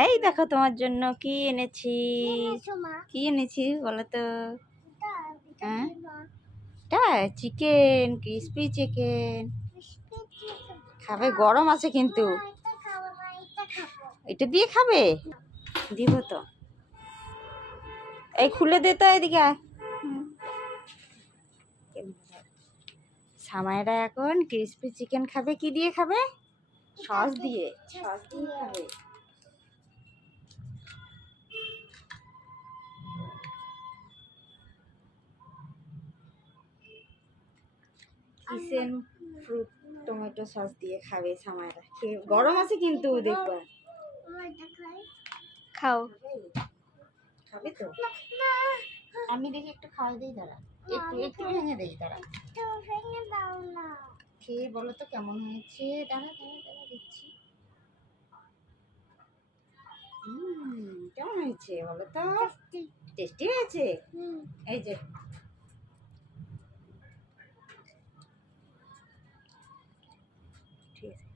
এই দেখো তোমার জন্য কি এনেছি। কি এনেছি বলো তো? হ্যাঁ, এটা চিকেন, ক্রিসপি চিকেন। খাবে? গরম আছে কিন্তু। এটা দিয়ে খাবে? দিব তো। এই খুলে দে তো, এদিকে আয়। সামাইরা এখন ক্রিসপি চিকেন খাবে। কি দিয়ে খাবে? সস দিয়ে। সস দিয়ে খাবে। কিচেন ফ্রুট টমেটো সস দিয়ে খাবে সামাইরা। গরম আছে কিন্তু, দেখবা। খাও। খাবে তো? আমি দেখি একটু খাওয়াই দিই, দাঁড়া। একটু একটু ভেঙে দেই, দাঁড়া। খেয়ে বলো তো কেমন হয়েছে। দাঁড়া দাঁড়া দাঁড়া, দিচ্ছি। কেমন হয়েছে বলো তো? টেস্টি হয়েছে। এই যে, ঠিক আছে।